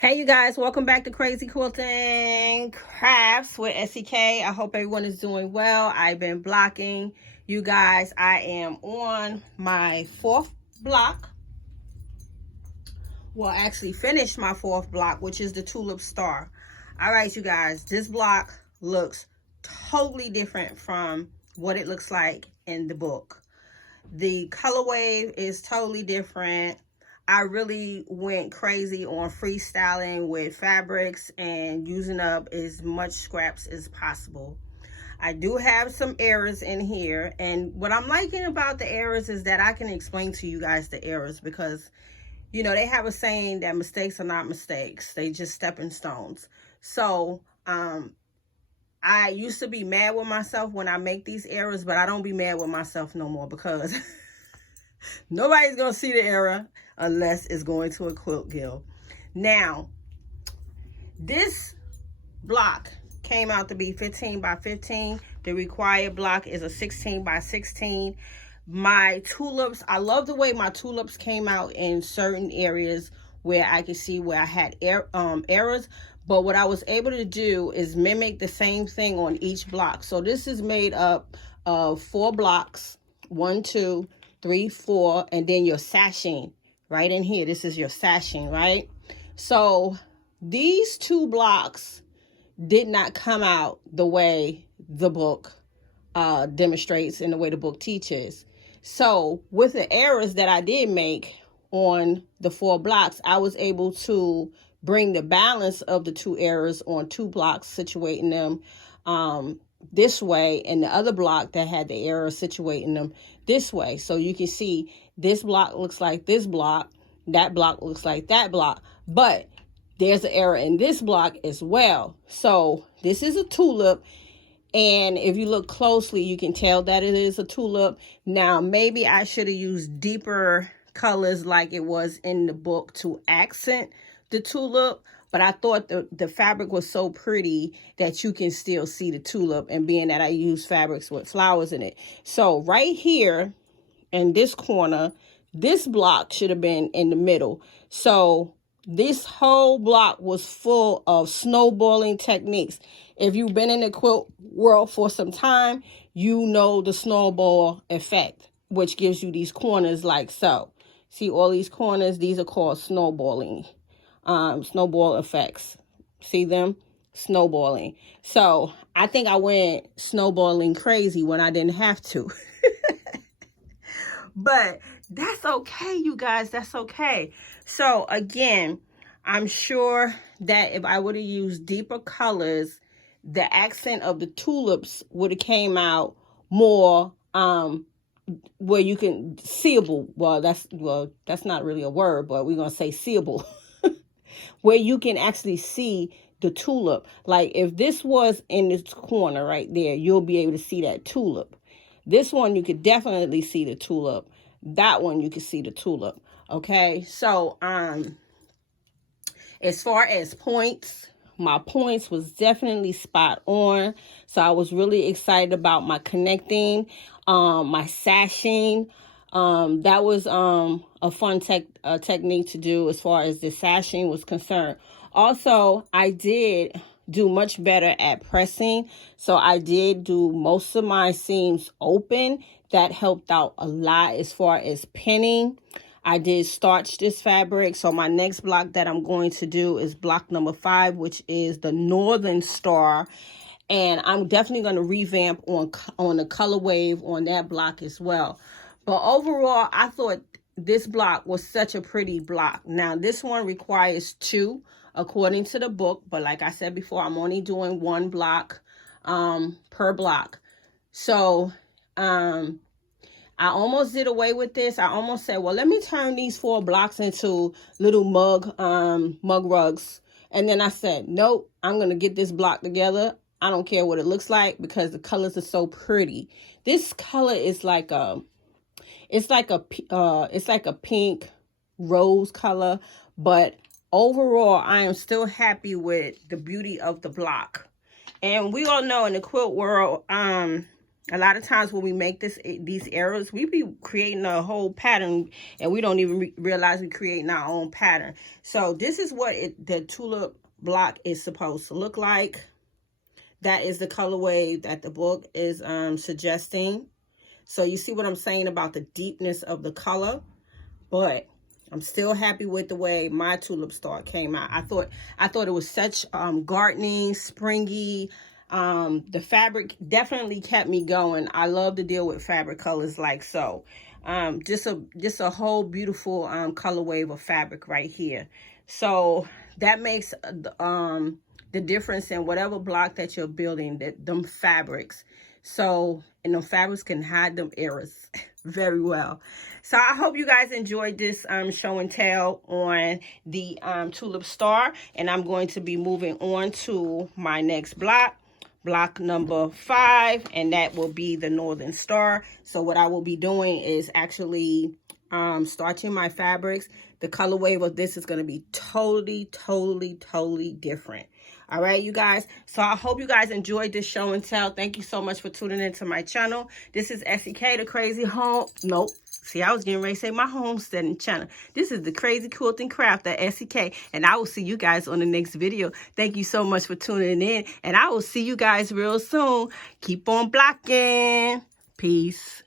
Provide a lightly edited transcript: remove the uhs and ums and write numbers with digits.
Hey you guys, welcome back to Crazy Quilting Crafts with SEK. I hope everyone is doing well. I've been blocking you guys. I am on my fourth block. Well, actually finished my fourth block, which is the Tulip Star. All right, you guys, this block looks totally different from what it looks like in the book. The color wave is totally different. I really went crazy on freestyling with fabrics and using up as much scraps as possible. I do have some errors in here, and what I'm liking about the errors is that I can explain to you guys the errors because, you know, they have a saying that mistakes are not mistakes. They just stepping stones. So, I used to be mad with myself when I make these errors, but I don't be mad with myself no more because nobody's going to see the error unless it's going to a quilt guild. Now, this block came out to be 15 by 15. The required block is a 16 by 16. My tulips, I love the way my tulips came out in certain areas where I could see where I had errors. But what I was able to do is mimic the same thing on each block. So this is made up of 4 blocks, 1, 2, 3, 4, and then your sashing right in here. This is your sashing, right? So these 2 blocks did not come out the way the book demonstrates and the way the book teaches. So with the errors that I did make on the 4 blocks, I was able to bring the balance of the 2 errors on 2 blocks, situating them this way, and the other block that had the error situating them this way. So you can see this block looks like this block, that block looks like that block, but there's an error in this block as well. So this is a tulip, and if you look closely, you can tell that it is a tulip. Now, maybe I should have used deeper colors like it was in the book to accent the tulip, but I thought the fabric was so pretty that you can still see the tulip, and being that I use fabrics with flowers in it. So right here in this corner, this block should have been in the middle. So this whole block was full of snowballing techniques. If you've been in the quilt world for some time, you know the snowball effect, which gives you these corners like so. See all these corners? These are called snowballing, snowball effects. See them? Snowballing. So I think I went snowballing crazy when I didn't have to. But that's okay, you guys. That's okay. So again, I'm sure that if I would have used deeper colors, the accent of the tulips would have came out more where you can seeable. Well, that's not really a word, but we're gonna say seeable, where you can actually see the tulip. Like if this was in this corner right there, you'll be able to see that tulip. This one, you could definitely see the tulip. That one, you can see the tulip. Okay, so as far as points, my points was definitely spot on. So I was really excited about my connecting, my sashing. That was a fun technique to do as far as the sashing was concerned. Also, I did do much better at pressing. So I did do most of my seams open. That helped out a lot as far as pinning. I did starch this fabric. So my next block that I'm going to do is block number 5, which is the Northern Star. And I'm definitely going to revamp on the color wave on that block as well. But overall, I thought this block was such a pretty block. Now, this one requires 2 according to the book. But like I said before, I'm only doing 1 block per block. So I almost did away with this. I almost said, well, let me turn these 4 blocks into little mug rugs. And then I said, nope, I'm going to get this block together. I don't care what it looks like because the colors are so pretty. This color is like it's like a pink rose color, but overall, I am still happy with the beauty of the block. And we all know in the quilt world, A lot of times when we make these errors, we be creating a whole pattern and we don't even realize we're creating our own pattern. So this is what the tulip block is supposed to look like. That is the colorway that the book is suggesting. So you see what I'm saying about the deepness of the color, but I'm still happy with the way my tulip star came out. I thought it was such gardening, springy. The fabric definitely kept me going. I love to deal with fabric colors like so. Just a whole beautiful color wave of fabric right here. So that makes the difference in whatever block that you're building, them fabrics. So, and the fabrics can hide them errors very well. So I hope you guys enjoyed this show and tell on the tulip star, and I'm going to be moving on to my next block number 5, and that will be the northern star. So what I will be doing is actually starching my fabrics. The color wave of this is going to be totally different. All right, you guys. So I hope you guys enjoyed this show and tell. Thank you so much for tuning into my channel. This is SEK, the Crazy Home. Nope. See, I was getting ready to say my homesteading channel. This is the Crazy Quilt and Craft at SEK. And I will see you guys on the next video. Thank you so much for tuning in. And I will see you guys real soon. Keep on blocking. Peace.